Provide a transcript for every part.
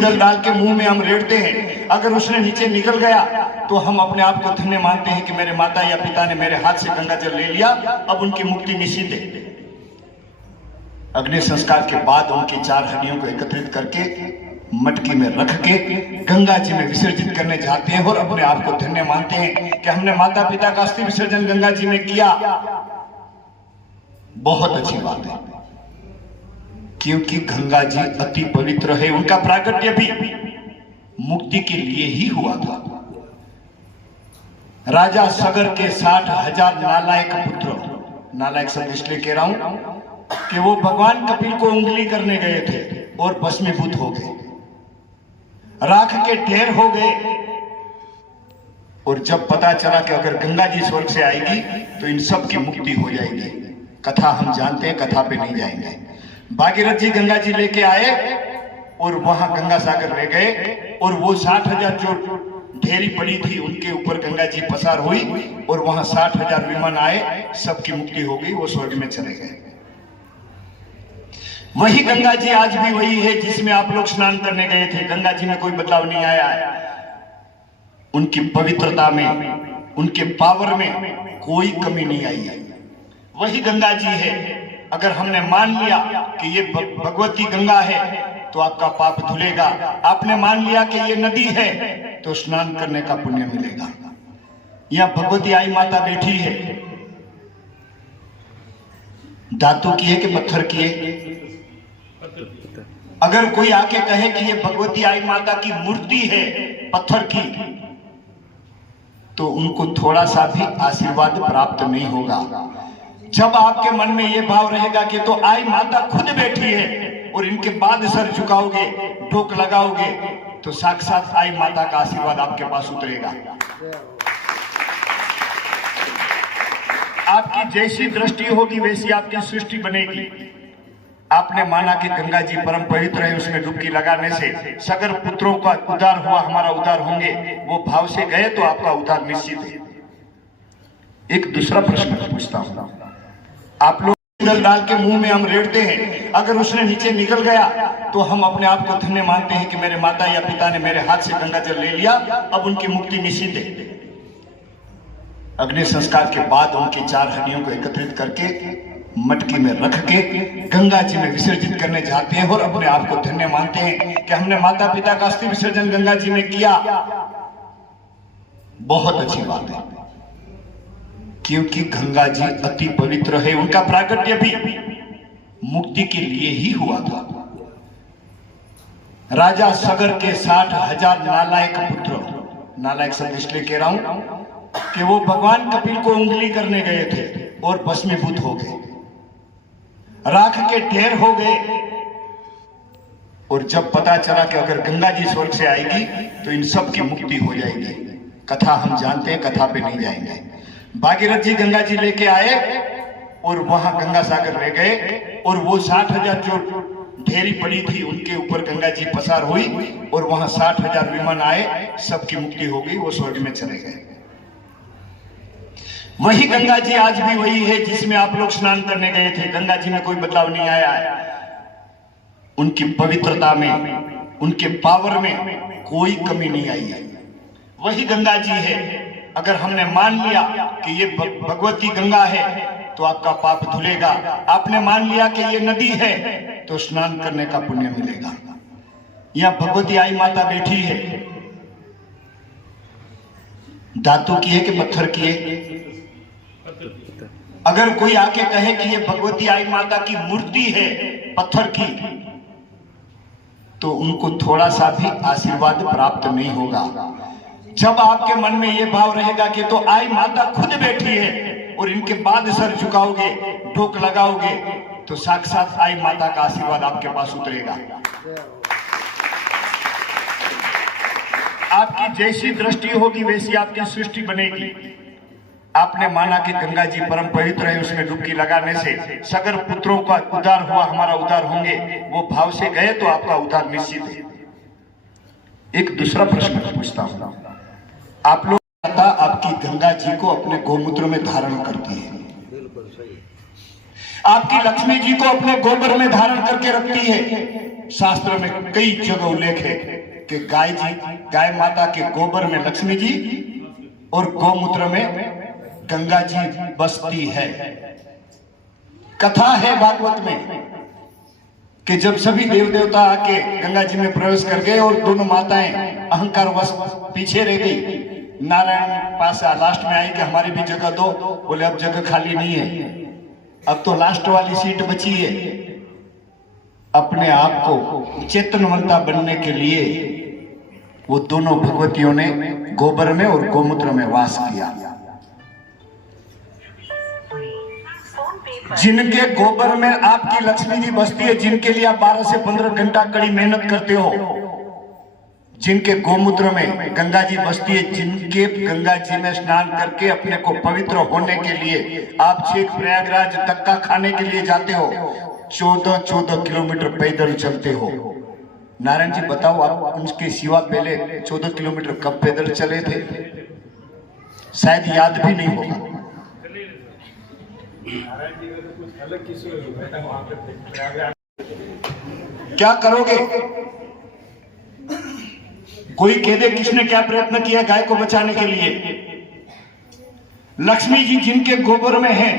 उधर डाल के मुंह में हम रेड़ते हैं, अगर उसने नीचे निकल गया तो हम अपने आप को धन्य मानते हैं कि मेरे माता या पिता ने मेरे हाथ से गंगा जल ले लिया, अब उनकी मुक्ति निश्चित है। अग्नि संस्कार के बाद उनकी 4 हड्डियों को एकत्रित करके मटकी में रख के गंगा जी में विसर्जित करने जाते हैं और अपने आप को धन्य मानते हैं कि हमने माता पिता का अस्थि विसर्जन गंगा जी में किया। बहुत अच्छी बात है, क्योंकि गंगा जी अति पवित्र है। उनका प्राकट्य भी मुक्ति के लिए ही हुआ था। राजा सगर के 60,000 नालायक पुत्र, नालायक शब्द इसलिए कह रहा हूं कि वो भगवान कपिल को उंगली करने गए थे और भस्मीभूत हो गए, राख के ढेर हो गए। और जब पता चला कि अगर गंगा जी स्वर्ग से आएगी तो इन सब की मुक्ति हो जाएगी। कथा हम जानते हैं, कथा पे नहीं जाएंगे। भागीरथ जी गंगा जी लेके आए और वहां गंगा सागर ले गए और वो 60,000 जो ढेरी पड़ी थी उनके ऊपर गंगा जी पसार हुई और वहां 60,000 विमान आए, सबकी मुक्ति हो गई, वो स्वर्ग में चले गए। वही गंगा जी आज भी वही है जिसमें आप लोग स्नान करने गए थे। गंगा जी में कोई बदलाव नहीं आया है। उनकी पवित्रता में, उनके पावर में कोई कमी नहीं आई है। वही गंगा जी है। अगर हमने मान लिया कि ये भगवती गंगा है तो आपका पाप धुलेगा। आपने मान लिया कि ये नदी है तो स्नान करने का पुण्य मिलेगा। यहां भगवती आई माता बैठी है। धातु की है कि पत्थर की है? अगर कोई आके कहे कि ये भगवती आई माता की मूर्ति है पत्थर की, तो उनको थोड़ा सा भी आशीर्वाद प्राप्त नहीं होगा। जब आपके मन में ये भाव रहेगा कि तो आई माता खुद बैठी है और इनके बाद सर झुकाओगे, ढोक लगाओगे, तो साक्षात आई माता का आशीर्वाद आपके पास उतरेगा। आपकी जैसी दृष्टि होगी वैसी आपकी सृष्टि बनेगी। आपने माना कि गंगा जी परम पवित्र है, उसमें डुबकी लगाने से सगर पुत्रों का उद्धार हुआ, हमारा उद्धार होंगे, वो भाव से गए तो आपका उद्धार निश्चित है। एक दूसरा प्रश्न पूछता हूं, आप लोग उधर डाल के मुंह में हम रेड़ते हैं, अगर उसने नीचे निकल गया तो हम अपने आप को धन्य मानते हैं कि मेरे माता या पिता ने मेरे हाथ से गंगा जल ले लिया, अब उनकी मुक्ति निश्चित है। अग्नि संस्कार के बाद उनकी 4 हड्डियों को एकत्रित करके मटकी में रख के गंगा जी में विसर्जित करने जाते हैं और अपने आप को धन्य मानते हैं कि हमने माता पिता का अस्थि विसर्जन गंगा जी में किया। बहुत अच्छी बात है, क्योंकि गंगा जी अति पवित्र है। उनका प्राकट्य भी मुक्ति के लिए ही हुआ था। राजा सगर के 60,000 नालायक पुत्र, नालायक शब्द इसलिए कह रहा हूं कि वो भगवान कपिल को उंगली करने गए थे और भस्मीभूत हो गए, राख के ढेर हो गए। और जब पता चला कि अगर गंगा जी स्वर्ग से आएगी तो इन सब की मुक्ति हो जाएगी। कथा हम जानते हैं, कथा पे नहीं जाएंगे। भागीरथ जी गंगा जी लेके आए और वहां गंगा सागर ले गए और वो 60,000 जो ढेरी पड़ी थी उनके ऊपर गंगा जी पसार हुई और वहां 60,000 विमान आए, सबकी मुक्ति हो गई, वो स्वर्ग में चले गए। वही गंगा जी आज भी वही है जिसमें आप लोग स्नान करने गए थे। गंगा जी में कोई बदलाव नहीं आया है। उनकी पवित्रता में, उनके पावर में कोई कमी नहीं आई है। वही गंगा जी है। अगर हमने मान लिया कि ये भगवती गंगा है तो आपका पाप धुलेगा। आपने मान लिया कि ये नदी है तो स्नान करने का पुण्य मिलेगा। यहां भगवती आई माता बैठी है। धातु की है कि पत्थर की है? अगर कोई आके कहे कि ये भगवती आई माता की मूर्ति है पत्थर की, तो उनको थोड़ा सा भी आशीर्वाद प्राप्त नहीं होगा। जब आपके मन में ये भाव रहेगा कि तो आई माता खुद बैठी है और इनके बाद सर झुकाओगे, ढोक लगाओगे, तो साक्षात आई माता का आशीर्वाद आपके पास उतरेगा। आपकी जैसी दृष्टि होगी वैसी आपकी सृष्टि बनेगी। आपने माना कि गंगा जी परम पवित्र है, उसमें डुबकी लगाने से सगर पुत्रों का उद्धार हुआ, हमारा उद्धार होंगे, वो भाव से गए तो आपका उद्धार निश्चित है। एक दूसरा प्रश्न पूछता हूं, आप लोग माता आपकी गंगा जी को अपने गोमूत्र में धारण करती है, आपकी लक्ष्मी जी को अपने गोबर में धारण करके रखती है, शास्त्र में कई जगह उल्लेख है कि गाय माता के गोबर में लक्ष्मी जी और गौमूत्र में गंगा जी बसती है। कथा है भागवत में कि जब सभी देव देवता आके गंगा जी में प्रवेश कर गए और दोनों माताएं अहंकार वश पीछे रह गई, नारायण पास लास्ट में आई कि हमारी भी जगह दो। बोले अब जगह खाली नहीं है, अब तो लास्ट वाली सीट बची है। अपने आप को चेतनवंता बनने के लिए वो दोनों भगवतियों ने गोबर में और गोमूत्र में वास किया। जिनके गोबर में आपकी लक्ष्मी जी बसती है, जिनके लिए आप 12 से 15 घंटा कड़ी मेहनत करते हो, जिनके गोमूत्र में गंगा जी बसती है, जिनके गंगा जी में स्नान करके अपने को पवित्र होने के लिए आप छेक प्रयागराज तक्का खाने के लिए जाते हो, 14 किलोमीटर पैदल चलते हो। नारायण जी बताओ, आप उनके सिवा पहले 14 किलोमीटर कब पैदल चले थे? शायद याद भी नहीं होगा। क्या करोगे? कोई कह दे किसने क्या प्रयत्न किया गाय को बचाने के लिए। लक्ष्मी जी जिनके गोबर में है,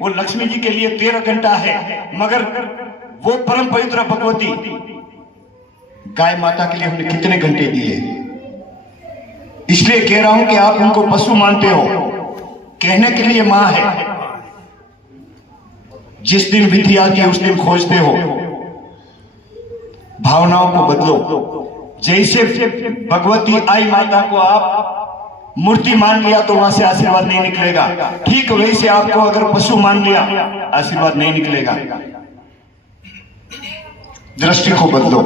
वो लक्ष्मी जी के लिए 13 घंटा है, मगर वो परम पवित्र भगवती गाय माता के लिए हमने कितने घंटे दिए। इसलिए कह रहा हूं कि आप उनको पशु मानते हो, कहने के लिए मां है। जिस दिन विधि आती है उस दिन खोजते हो। भावनाओं को बदलो। जैसे भगवती आई माता को आप मूर्ति मान लिया तो वहां से आशीर्वाद नहीं निकलेगा, ठीक वैसे आपको अगर पशु मान लिया आशीर्वाद नहीं निकलेगा। दृष्टि को बदलो।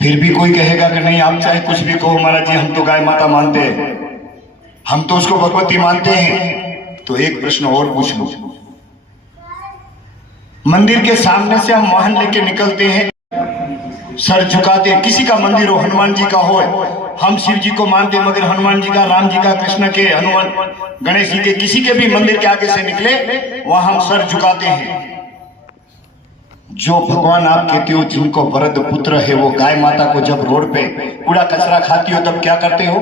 फिर भी कोई कहेगा कि नहीं, आप चाहे कुछ भी कहो महाराज जी, हम तो गाय माता मानते हैं, हम तो उसको भगवती मानते हैं। तो एक प्रश्न और पूछ लो। मंदिर के सामने से हम वाहन लेके निकलते हैं, सर झुकाते हैं। किसी का मंदिर हो, हनुमान जी का हो, हम शिव जी को मानते, मगर हनुमान जी का, राम जी का, कृष्ण के, हनुमान, गणेश जी के, किसी के भी मंदिर के आगे से निकले वहां हम सर झुकाते हैं। जो भगवान आप कहते हो जिनको वरद पुत्र है, वो गाय माता को जब रोड पे कूड़ा कचरा खाती हो तब क्या करते हो?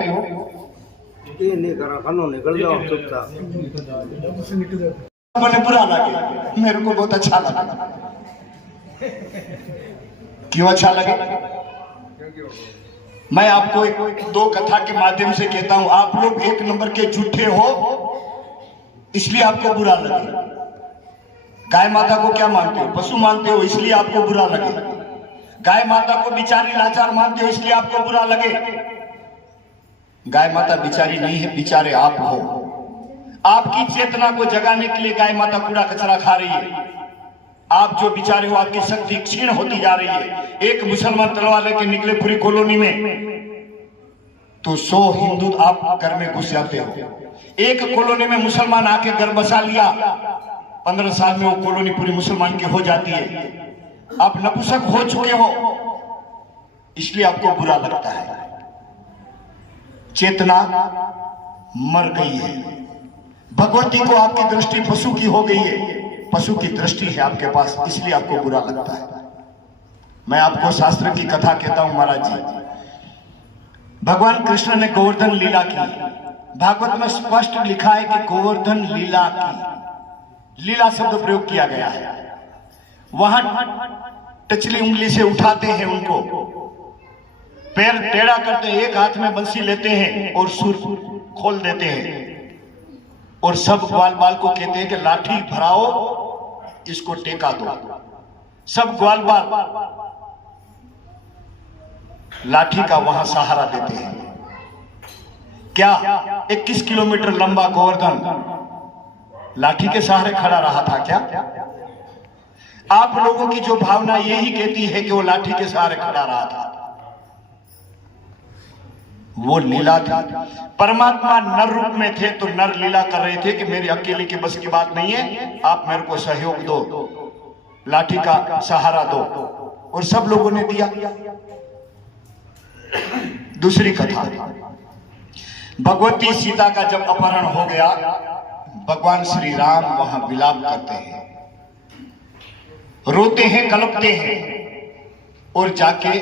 निकल जाओ चुपचाप। बुरा लगे, मेरे को बहुत अच्छा लगा। क्यों अच्छा लगे? मैं आपको दो कथा के माध्यम से कहता हूं, आप लोग एक नंबर के झूठे हो, इसलिए आपको बुरा लगे। गाय माता को क्या मानते हो? पशु मानते हो, इसलिए आपको बुरा लगे। गाय माता को बिचारी लाचार मानते हो, इसलिए आपको बुरा लगे। गाय माता बिचारी नहीं है, बिचारे आप हो। आपकी चेतना को जगाने के लिए गाय माता कूड़ा कचरा खा रही है। आप जो बिचारे हो, आपकी शक्ति क्षीण होती जा रही है। एक मुसलमान तलवार लेके निकले पूरी कॉलोनी में तो 100 हिंदू आप घर में घुस जाते हो। एक कॉलोनी में मुसलमान आके घर बसा लिया, 15 साल में वो कॉलोनी पूरी मुसलमान की हो जाती है। आप नपुंसक हो चुके हो, इसलिए आपको बुरा लगता है। चेतना मर गई है। भगवती को आपकी दृष्टि पशु की हो गई है, पशु की दृष्टि है आपके पास, इसलिए आपको बुरा लगता है। मैं आपको शास्त्र की कथा कहता हूं महाराज जी। भगवान कृष्ण ने गोवर्धन लीला की। भागवत में स्पष्ट लिखा है कि गोवर्धन लीला की। लीला शब्द प्रयोग किया गया है। वहां टचली उंगली से उठाते हैं उनको, पैर टेढ़ा करते हैं, एक हाथ में बंसी लेते हैं और सुर खोल देते हैं, और सब ग्वाल बाल को कहते हैं कि लाठी भराओ, इसको टेका दो। सब ग्वाल बाल लाठी का वहां सहारा देते हैं। क्या 21 किलोमीटर लंबा गोवर्धन लाठी के सहारे खड़ा रहा था क्या? आप लोगों की जो भावना यही कहती है कि वो लाठी के सहारे खड़ा रहा था। वो लीला थी। परमात्मा नर रूप में थे तो नर लीला कर रहे थे कि मेरी अकेले की बस की बात नहीं है, आप मेरे को सहयोग दो, लाठी का सहारा दो, और सब लोगों ने दिया। दूसरी कथा, भगवती सीता का जब अपहरण हो गया, भगवान श्री राम वहां विलाप करते हैं, रोते हैं, कलपते हैं। और जाके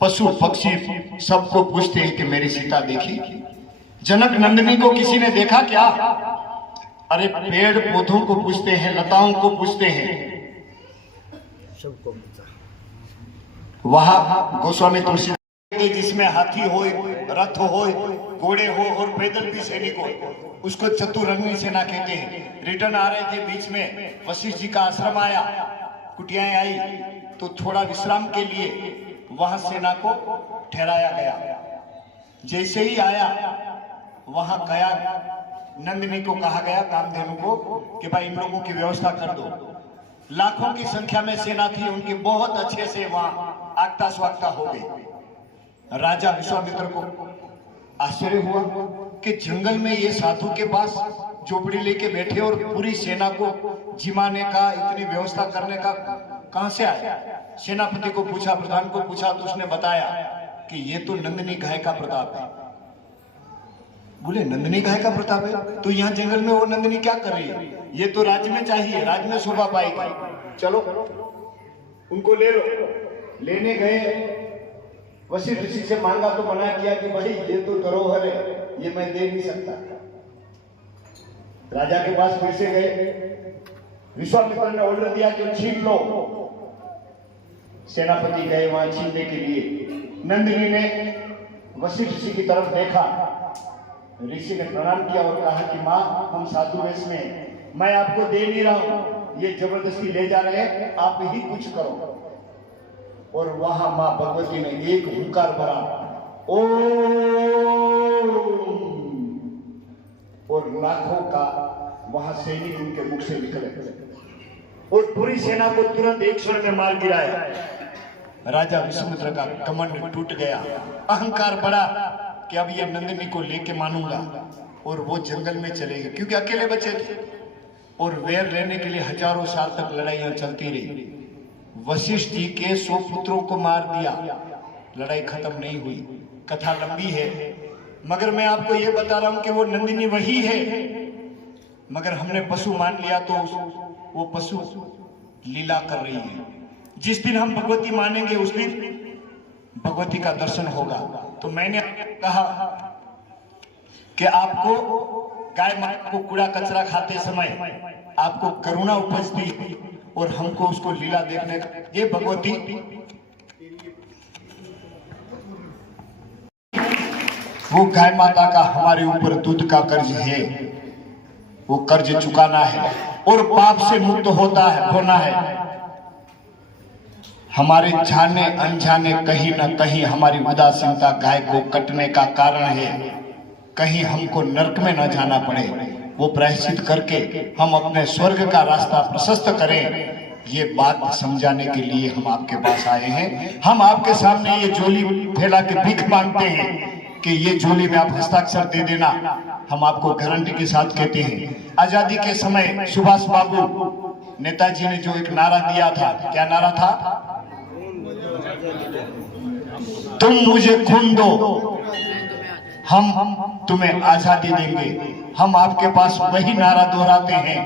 पशु पक्षी सबको पूछते हैं कि मेरी सीता देखी? जनक नंदिनी को किसी ने देखा क्या? अरे पेड़ पौधों को पूछते हैं, लताओं को पूछते हैं। वहां गोस्वामी तुलसी जिसमें हाथी हो, रथ हो, घोड़े हो और पैदल भी सैनिक हो, उसको चतुरंगी सेना कहते हैं। रिटर्न आ रहे थे, बीच में वशिष्ठ जी का आश्रम आया, कुटियाएं आई, तो थोड़ा विश्राम के लिए वहां सेना को ठहराया गया। जैसे ही आया वहां गया, नंदिनी को कहा गया, कामधेनु को, कि भाई इन लोगों की व्यवस्था कर दो। लाखों की संख्या में सेना थी उनकी, बहुत अच्छे से वहां आगता स्वागता हो गई। राजा विश्वामित्र को आश्चर्य हुआ कि जंगल में ये साधु के पास झोपड़ी लेके बैठे और पूरी सेना को जिमाने का, इतनी व्यवस्था करने का कहां से आया? सेनापति को पूछा, प्रधान को पूछा, तो उसने बताया कि ये तो नंदिनी गाय का प्रताप है। बोले नंदिनी गाय का प्रताप है? तो यहाँ जंगल में वो नंदिनी क्या कर रही है? ये तो राज्य में चाहिए, राज्य में शोभा पाएगी, चलो उनको ले लो। लेने गए, वशिष्ठ ऋषि से मांगा तो मना किया कि भाई ये तो धरोहर है, ये मैं दे नहीं सकता। राजा के पास फिर से गए, विश्वामित्र ने ऑर्डर दिया कि छीन लो। सेनापति गए वहां छीनने के लिए। नंदिनी ने वशिष्ठ ऋषि की तरफ देखा, ऋषि ने प्रणाम किया और कहा कि माँ, हम साधु वेश में, मैं आपको दे नहीं रहा हूं, ये जबरदस्ती ले जा रहे हैं, आप ही कुछ करो। और वहां मां भगवती ने एक हुंकार भरा, ओम, और लाखों का वहां सैनिक उनके मुख से निकले और पूरी सेना को तुरंत एक स्वर में मार गिराया। राजा विश्वामित्र का घमंड टूट गया, अहंकार बढ़ा कि अब ये नंदिनी को लेके मानूंगा, और वो जंगल में चले गए, क्योंकि अकेले बचे थे और वैर रहने के लिए हजारों साल तक लड़ाइयां चलती रही। वशिष्ठ जी के 100 पुत्रों को मार दिया, लड़ाई खत्म नहीं हुई। कथा लंबी है, मगर मैं आपको ये बता रहा हूं कि वो नंदिनी वही है, मगर हमने पशु मान लिया तो वो पशु लीला कर रही है। जिस दिन हम भगवती मानेंगे उस दिन भगवती का दर्शन होगा। तो मैंने कहा कि आपको गाय माता को कूड़ा कचरा खाते समय आपको करुणा उपजती और हमको उसको लीला देखने का, ये भगवती वो गाय माता का हमारे ऊपर दूध का कर्ज है, वो कर्ज चुकाना है और पाप से मुक्त होना है। हमारे जाने अनजाने कहीं ना कहीं हमारी उदासीनता गाय को कटने का कारण है। कहीं हमको नरक में न जाना पड़े, वो प्रायश्चित करके हम अपने स्वर्ग का रास्ता प्रशस्त करें, ये बात समझाने के लिए हम आपके पास आए हैं। हम आपके सामने ये झोली फैला के भीख मांगते हैं कि ये झोली में आप हस्ताक्षर दे देना। हम आपको गारंटी के साथ कहते हैं, आजादी के समय सुभाष बाबू नेताजी ने जो एक नारा दिया था, क्या नारा था? तुम मुझे खून दो, हम तुम्हें आजादी देंगे। हम आपके पास वही नारा दोहराते हैं